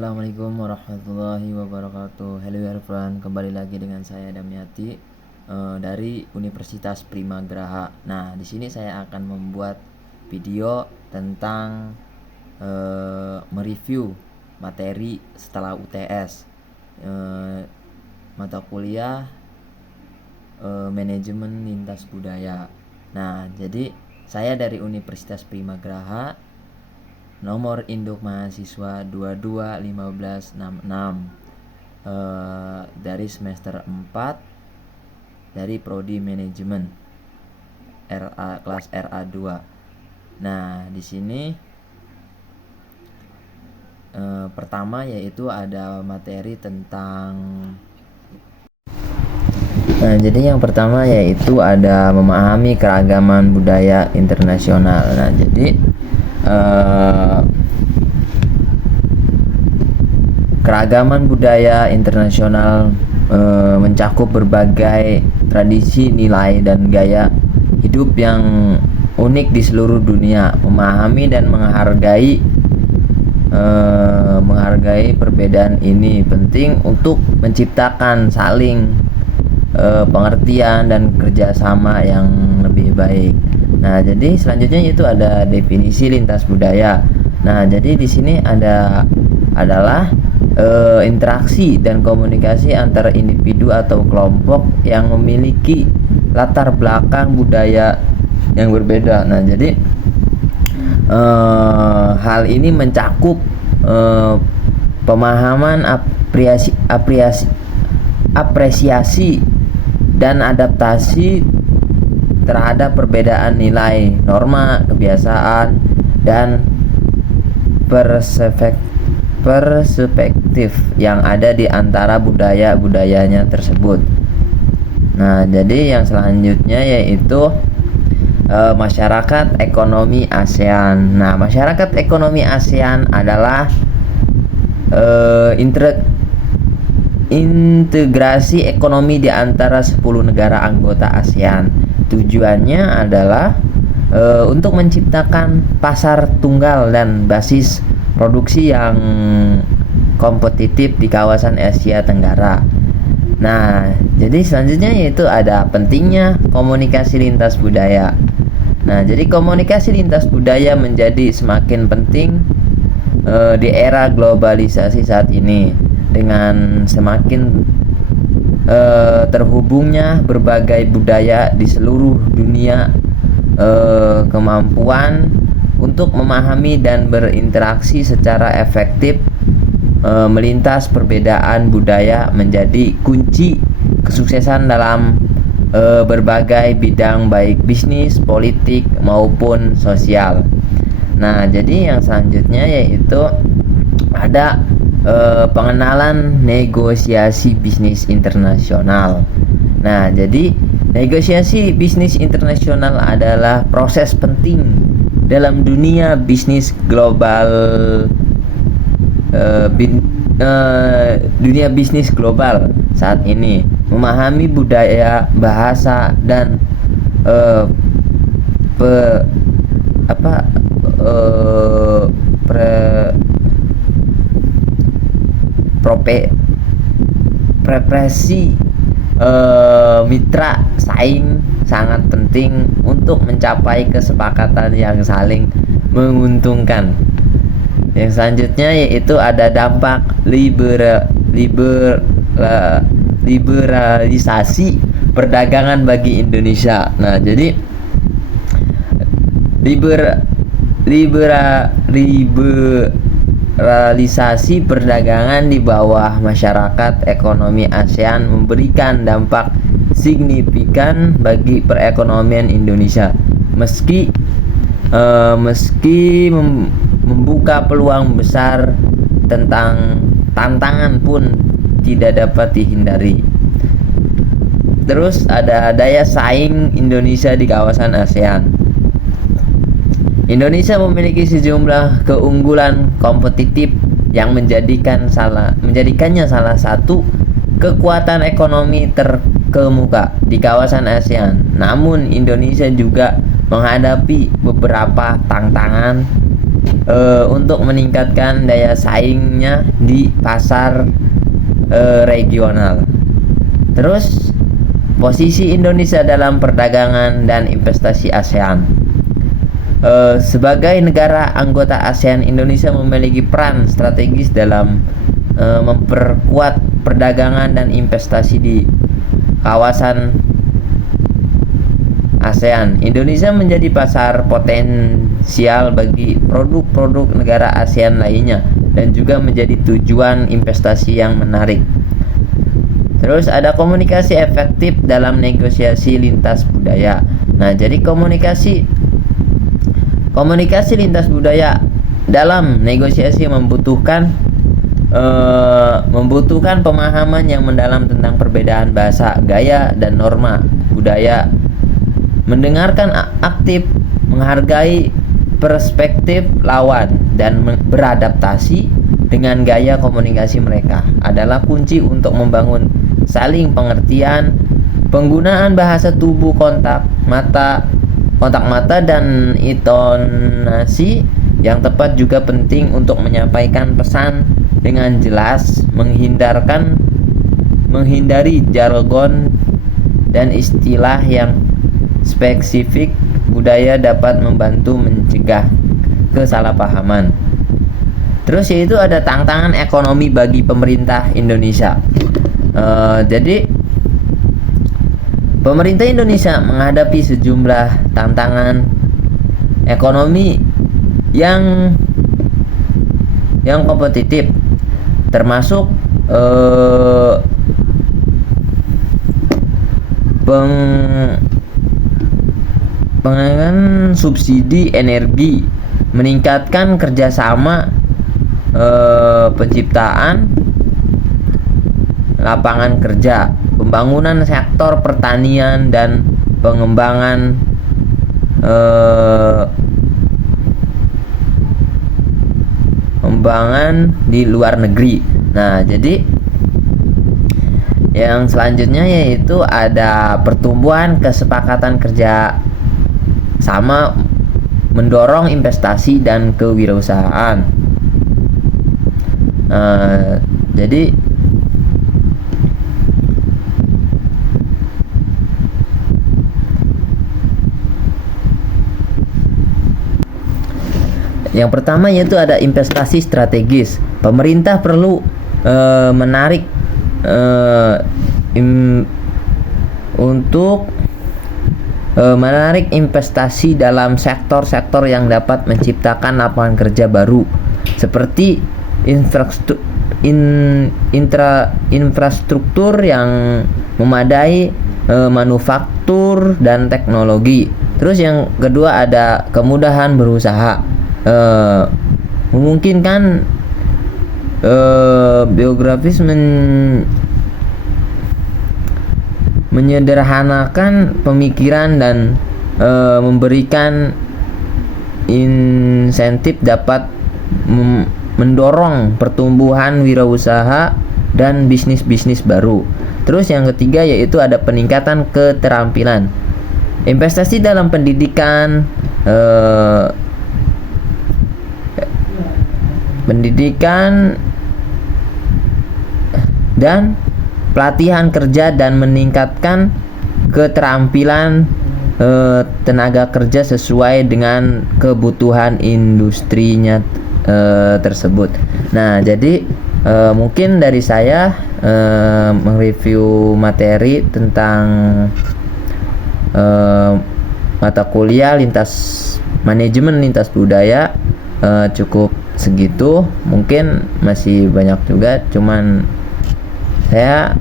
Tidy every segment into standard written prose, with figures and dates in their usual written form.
Assalamualaikum warahmatullahi wabarakatuh. Hello everyone, kembali lagi dengan saya Damyati dari Universitas Primagraha. Nah, di sini saya akan membuat video tentang mereview materi setelah UTS, mata kuliah manajemen lintas budaya. Nah, jadi saya dari Universitas Primagraha, nomor induk mahasiswa 221566, dari semester 4 dari prodi manajemen kelas RA2. Nah, di sini pertama yaitu ada materi tentang jadi yang pertama yaitu ada memahami keragaman budaya internasional. Nah, jadi keragaman budaya internasional mencakup berbagai tradisi, nilai, dan gaya hidup yang unik di seluruh dunia. Memahami dan menghargai perbedaan ini penting untuk menciptakan saling pengertian dan kerjasama yang lebih baik. Nah, jadi selanjutnya itu ada definisi lintas budaya. Nah, jadi di sini adalah interaksi dan komunikasi antara individu atau kelompok yang memiliki latar belakang budaya yang berbeda. Nah, jadi hal ini mencakup pemahaman, apresiasi dan adaptasi terhadap perbedaan nilai, norma, kebiasaan, dan perspektif yang ada di antara budaya-budayanya tersebut. Nah, jadi yang selanjutnya yaitu masyarakat ekonomi ASEAN. Nah, masyarakat ekonomi ASEAN adalah integrasi ekonomi di antara 10 negara anggota ASEAN. Tujuannya adalah untuk menciptakan pasar tunggal dan basis produksi yang kompetitif di kawasan Asia Tenggara. Nah, jadi selanjutnya yaitu ada pentingnya komunikasi lintas budaya. Nah, jadi komunikasi lintas budaya menjadi semakin penting di era globalisasi saat ini, dengan semakin terhubungnya berbagai budaya di seluruh dunia. Kemampuan untuk memahami dan berinteraksi secara efektif melintas perbedaan budaya menjadi kunci kesuksesan dalam berbagai bidang, baik bisnis, politik, maupun sosial. Nah, jadi yang selanjutnya yaitu ada pengenalan negosiasi bisnis internasional. Nah, jadi negosiasi bisnis internasional adalah proses penting dalam dunia bisnis global. Dunia bisnis global saat ini. Memahami budaya, bahasa, dan preferensi mitra saing sangat penting untuk mencapai kesepakatan yang saling menguntungkan. Yang selanjutnya yaitu ada dampak liberalisasi perdagangan bagi Indonesia. Nah, jadi liberalisasi perdagangan di bawah masyarakat ekonomi ASEAN memberikan dampak signifikan bagi perekonomian Indonesia, meski membuka peluang besar, tantangan pun tidak dapat dihindari. Terus ada daya saing Indonesia di kawasan ASEAN. Indonesia memiliki sejumlah keunggulan kompetitif yang menjadikannya salah satu kekuatan ekonomi terkemuka di kawasan ASEAN. Namun Indonesia juga menghadapi beberapa tantangan untuk meningkatkan daya saingnya di pasar regional. Terus posisi Indonesia dalam perdagangan dan investasi ASEAN. Sebagai negara anggota ASEAN, Indonesia memiliki peran strategis dalam memperkuat perdagangan dan investasi di kawasan ASEAN. Indonesia menjadi pasar potensial bagi produk-produk negara ASEAN lainnya dan juga menjadi tujuan investasi yang menarik. Terus ada komunikasi efektif dalam negosiasi lintas budaya. Nah, jadi komunikasi lintas budaya dalam negosiasi membutuhkan pemahaman yang mendalam tentang perbedaan bahasa, gaya, dan norma budaya. Mendengarkan aktif, menghargai perspektif lawan, dan beradaptasi dengan gaya komunikasi mereka adalah kunci untuk membangun saling pengertian. Penggunaan bahasa tubuh, kontak mata dan intonasi yang tepat juga penting untuk menyampaikan pesan dengan jelas, menghindari jargon dan istilah yang spesifik budaya dapat membantu mencegah kesalahpahaman. Terus yaitu ada tantangan ekonomi bagi pemerintah Indonesia. Jadi pemerintah Indonesia menghadapi sejumlah tantangan ekonomi yang kompetitif, termasuk pengenaan subsidi energi, meningkatkan kerjasama penciptaan lapangan kerja, pembangunan sektor pertanian, dan pengembangan di luar negeri. Nah, jadi yang selanjutnya yaitu ada pertumbuhan kesepakatan kerja sama, mendorong investasi dan kewirausahaan. Jadi yang pertama yaitu ada investasi strategis. Pemerintah perlu menarik investasi dalam sektor-sektor yang dapat menciptakan lapangan kerja baru, seperti infrastruktur yang memadai, manufaktur, dan teknologi. Terus yang kedua ada kemudahan berusaha, memungkinkan biografis menyederhanakan pemikiran dan memberikan insentif dapat mendorong pertumbuhan wirausaha dan bisnis-bisnis baru. Terus yang ketiga yaitu ada peningkatan keterampilan. Investasi dalam pendidikan dan pelatihan kerja dan meningkatkan keterampilan tenaga kerja sesuai dengan kebutuhan industrinya tersebut. Nah, jadi mungkin dari saya mereview materi tentang mata kuliah manajemen lintas budaya cukup segitu. Mungkin masih banyak juga, cuman saya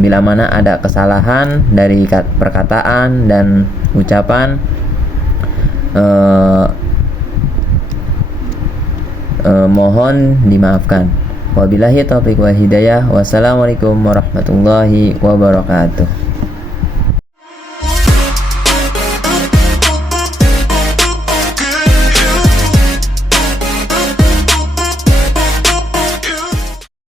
bila mana ada kesalahan dari perkataan dan ucapan mohon dimaafkan. Wabillahi taufiq wal hidayah. Wassalamualaikum warahmatullahi wabarakatuh.